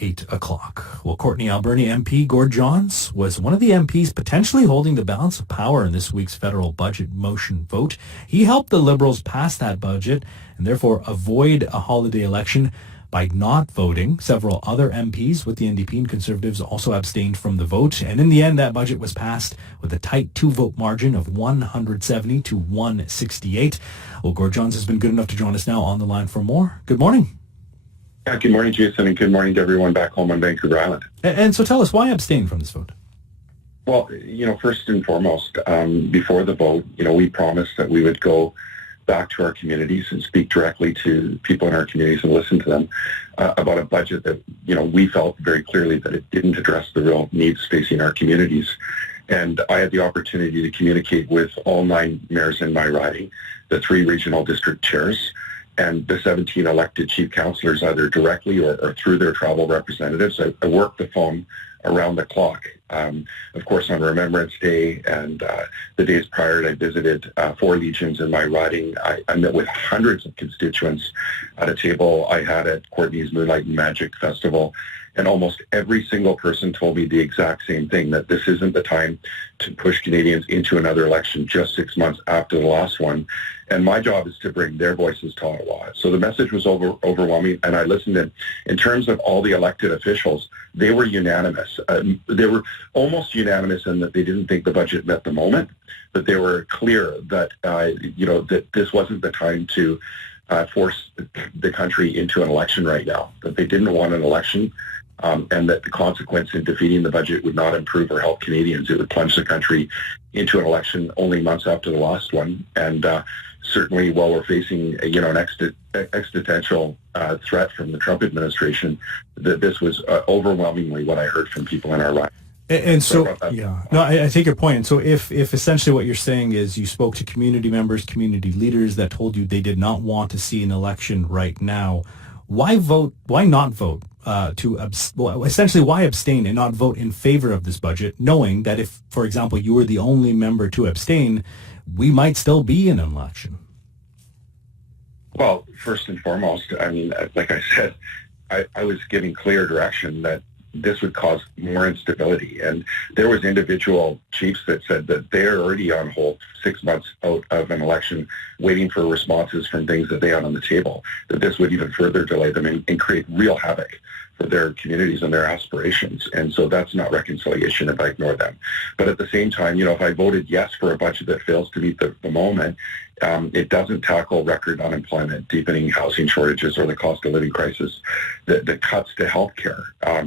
8 o'clock. Well, Courtenay-Alberni MP Gord was one of the MPs potentially holding the balance of power in this week's federal budget motion vote. He helped the Liberals pass that budget and therefore avoid a holiday election by not voting. Several other MPs with the NDP and Conservatives also abstained from the vote. And in the end, that budget was passed with a tight 2-vote margin of 170 to 168. Well, Gord has been good enough to join us now on the line for more. Good morning. Yeah, good morning, Jason, and good morning to everyone back home on Vancouver Island. And so tell us, why abstain from this vote? Well, first and foremost, before the vote, we promised that we would go back to our communities and speak directly to people in our communities and listen to them about a budget that, we felt very clearly that it didn't address the real needs facing our communities. And I had the opportunity to communicate with all 9 mayors in my riding, the 3 regional district chairs, and the 17 elected chief councillors, either directly or through their travel representatives. I worked the phone around the clock. Of course, on Remembrance Day and the days prior, I visited 4 legions in my riding. I met with hundreds of constituents at a table I had at Courtenay's Moonlight and Magic Festival. And almost every single person told me the exact same thing, that this isn't the time to push Canadians into another election just 6 months after the last one. And my job is to bring their voices to Ottawa. So the message was overwhelming, and I listened. In terms of all the elected officials, they were unanimous. They were almost unanimous in that they didn't think the budget met the moment, but they were clear that, that this wasn't the time to force the country into an election right now, that they didn't want an election. And that the consequence in defeating the budget would not improve or help Canadians. It would plunge the country into an election only months after the last one. And certainly while we're facing, an existential threat from the Trump administration, that this was overwhelmingly what I heard from people in our ride. And so, yeah, no, I take your point. And so if essentially what you're saying is you spoke to community members, community leaders that told you they did not want to see an election right now, why not vote? Essentially, why abstain and not vote in favor of this budget, knowing that if, for example, you were the only member to abstain, we might still be in an election? Well, first and foremost, like I said, I was giving clear direction that this would cause more instability. And there was individual chiefs that said that they're already on hold 6 months out of an election, waiting for responses from things that they had on the table, that this would even further delay them and create real havoc for their communities and their aspirations. And so that's not reconciliation if I ignore them. But at the same time, if I voted yes for a budget that fails to meet the moment, it doesn't tackle record unemployment, deepening housing shortages, or the cost of living crisis, the cuts to healthcare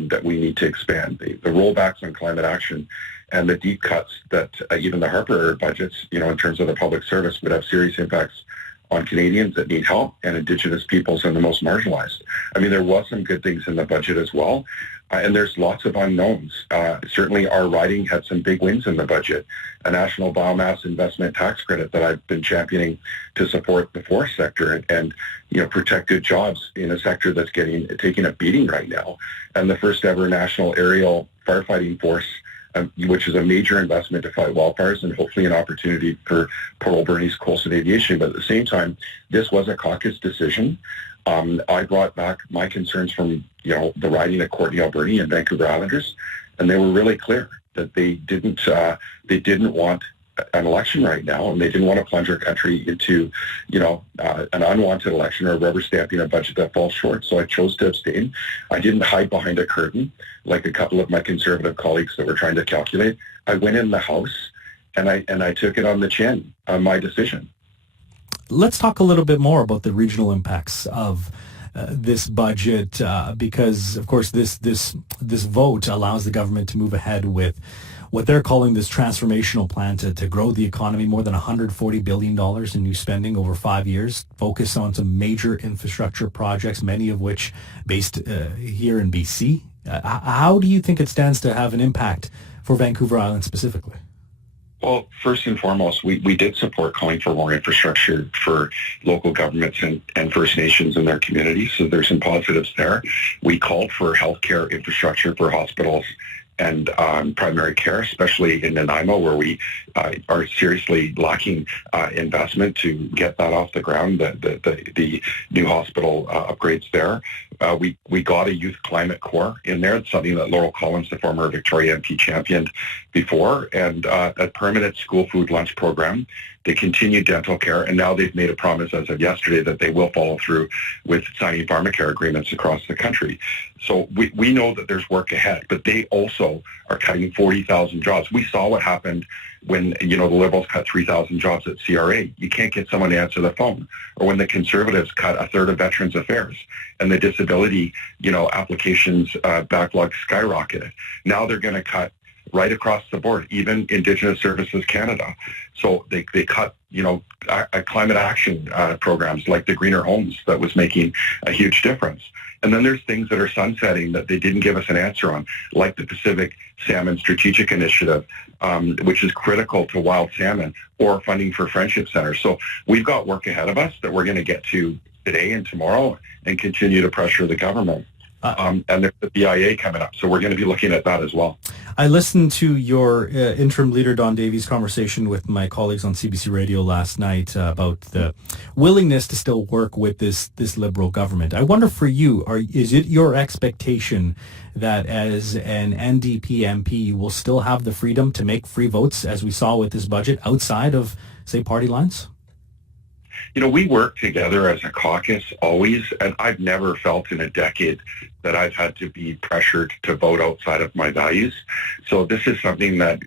that we need to expand, the rollbacks on climate action, and the deep cuts that even the Harper budgets, in terms of the public service, would have serious impacts on Canadians that need help and Indigenous peoples and the most marginalized. There was some good things in the budget as well, and there's lots of unknowns. Certainly our riding had some big wins in the budget, a national biomass investment tax credit that I've been championing to support the forest sector and protect good jobs in a sector that's taking a beating right now, and the first ever national aerial firefighting force, which is a major investment to fight wildfires and hopefully an opportunity for Port Alberni's coastal aviation. But at the same time, this was a caucus decision. I brought back my concerns from, the riding at Courtenay-Alberni and Vancouver Islanders, and they were really clear that they didn't want an election right now, and they didn't want to plunge our country into, an unwanted election or rubber stamping a budget that falls short. So I chose to abstain. I didn't hide behind a curtain like a couple of my Conservative colleagues that were trying to calculate. I went in the House and I took it on the chin on my decision. Let's talk a little bit more about the regional impacts of this budget, because of course this vote allows the government to move ahead with what they're calling this transformational plan to grow the economy, more than $140 billion in new spending over 5 years, focus on some major infrastructure projects, many of which based here in BC. How do you think it stands to have an impact for Vancouver Island specifically? Well, first and foremost, we did support calling for more infrastructure for local governments and First Nations in their communities, so there's some positives there. We called for healthcare infrastructure for hospitals and primary care, especially in Nanaimo, where we are seriously lacking investment to get that off the ground, the new hospital upgrades there. We got a youth climate core in there. It's something that Laurel Collins, the former Victoria MP, championed before, and a permanent school food lunch program. They continue dental care, and now they've made a promise as of yesterday that they will follow through with signing pharmacare agreements across the country. So we know that there's work ahead, but they also are cutting 40,000 jobs. We saw what happened when, the Liberals cut 3,000 jobs at CRA. You can't get someone to answer the phone. Or when the Conservatives cut a third of Veterans Affairs and the disability, applications backlog skyrocketed. Now they're going to cut right across the board, even Indigenous Services Canada. So they cut, climate action programs like the Greener Homes that was making a huge difference. And then there's things that are sunsetting that they didn't give us an answer on, like the Pacific Salmon Strategic Initiative, which is critical to wild salmon, or funding for friendship centers. So we've got work ahead of us that we're going to get to today and tomorrow and continue to pressure the government. And there's the BIA coming up, so we're going to be looking at that as well. I listened to your interim leader, Don Davies' conversation with my colleagues on CBC Radio last night about the willingness to still work with this Liberal government. I wonder for you, is it your expectation that as an NDP MP, you will still have the freedom to make free votes, as we saw with this budget, outside of, say, party lines? We work together as a caucus always, and I've never felt in a decade that I've had to be pressured to vote outside of my values. So this is something that,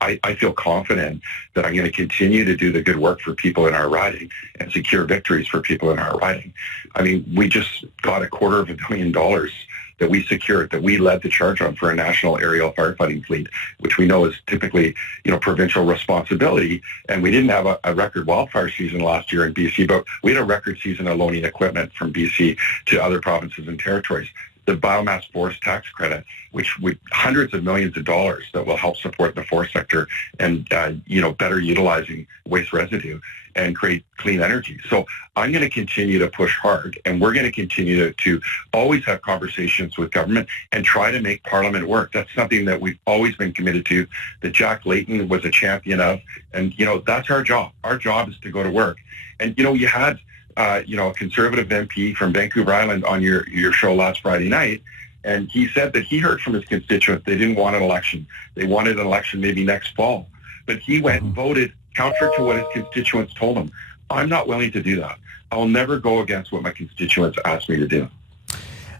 I feel confident that I'm going to continue to do the good work for people in our riding and secure victories for people in our riding. I mean, we just got $250 million that we secured, that we led the charge on for a national aerial firefighting fleet, which we know is typically, provincial responsibility. And we didn't have a record wildfire season last year in BC, but we had a record season of loaning equipment from BC to other provinces and territories. The biomass forest tax credit, which with hundreds of millions of dollars that will help support the forest sector and, better utilizing waste residue and create clean energy. So I'm going to continue to push hard, and we're going to continue to always have conversations with government and try to make Parliament work. That's something that we've always been committed to, that Jack Layton was a champion of. And, that's our job. Our job is to go to work. And, you had a Conservative MP from Vancouver Island on your show last Friday night, and he said that he heard from his constituents they didn't want an election. They wanted an election maybe next fall. But he went and voted counter to what his constituents told him. I'm not willing to do that. I'll never go against what my constituents ask me to do.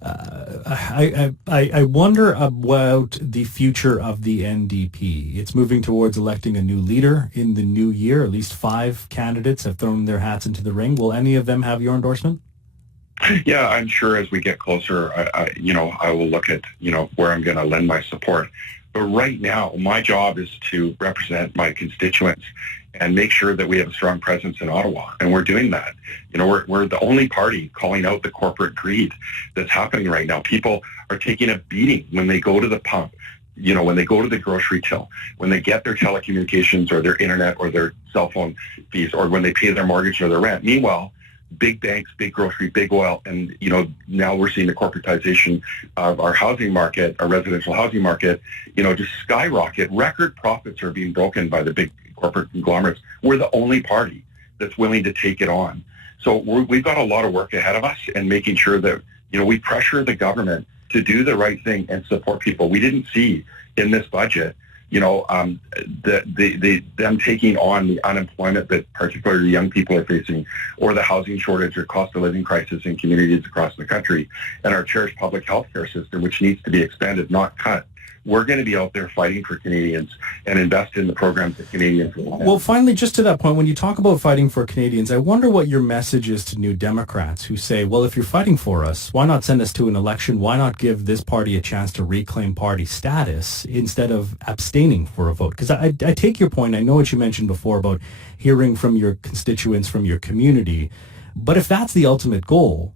I wonder about the future of the NDP. It's moving towards electing a new leader in the new year. At least 5 candidates have thrown their hats into the ring. Will any of them have your endorsement? Yeah, I'm sure as we get closer, I will look at, where I'm going to lend my support. But right now, my job is to represent my constituents and make sure that we have a strong presence in Ottawa. And we're doing that. We're the only party calling out the corporate greed that's happening right now. People are taking a beating when they go to the pump, when they go to the grocery till, when they get their telecommunications or their internet or their cell phone fees, or when they pay their mortgage or their rent. Meanwhile, big banks, big grocery, big oil, and now we're seeing the corporatization of our housing market, our residential housing market, just skyrocket. Record profits are being broken by the big corporate conglomerates. We're the only party that's willing to take it on. So we've got a lot of work ahead of us, and making sure that we pressure the government to do the right thing and support people. We didn't see in this budget them taking on the unemployment that particularly young people are facing, or the housing shortage or cost of living crisis in communities across the country, and our cherished public health care system, which needs to be expanded, not cut. We're going to be out there fighting for Canadians and invest in the programs that Canadians want. Well, finally, just to that point, when you talk about fighting for Canadians, I wonder what your message is to New Democrats who say, well, if you're fighting for us, why not send us to an election? Why not give this party a chance to reclaim party status instead of abstaining for a vote? Because I take your point. I know what you mentioned before about hearing from your constituents, from your community. But if that's the ultimate goal,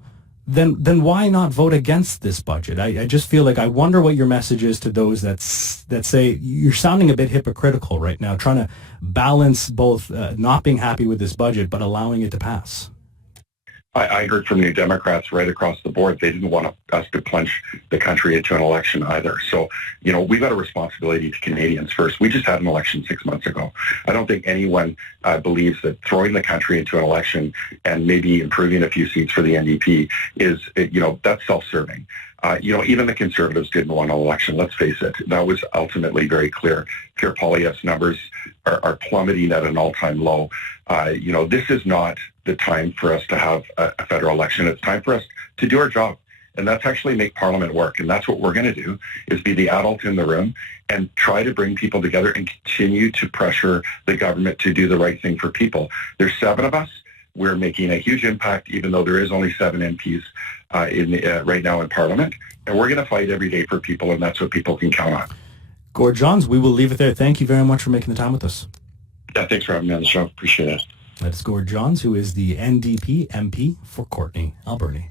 then why not vote against this budget? I just feel like I wonder what your message is to those that say you're sounding a bit hypocritical right now, trying to balance both not being happy with this budget but allowing it to pass. I heard from New Democrats right across the board. They didn't want us to plunge the country into an election either. So, we've got a responsibility to Canadians first. We just had an election 6 months ago. I don't think anyone believes that throwing the country into an election and maybe improving a few seats for the NDP is, that's self-serving. Even the Conservatives didn't want an election. Let's face it. That was ultimately very clear. Pierre Poilievre's numbers are plummeting at an all-time low. This is not the time for us to have a federal election. It's time for us to do our job. And that's actually make Parliament work. And that's what we're going to do, is be the adult in the room and try to bring people together and continue to pressure the government to do the right thing for people. There's 7 of us. We're making a huge impact, even though there is only 7 MPs right now in Parliament. And we're going to fight every day for people, and that's what people can count on. Gord Johns, we will leave it there. Thank you very much for making the time with us. Yeah, thanks for having me on the show. Appreciate it. That's Gord Johns, who is the NDP MP for Courtenay-Alberni.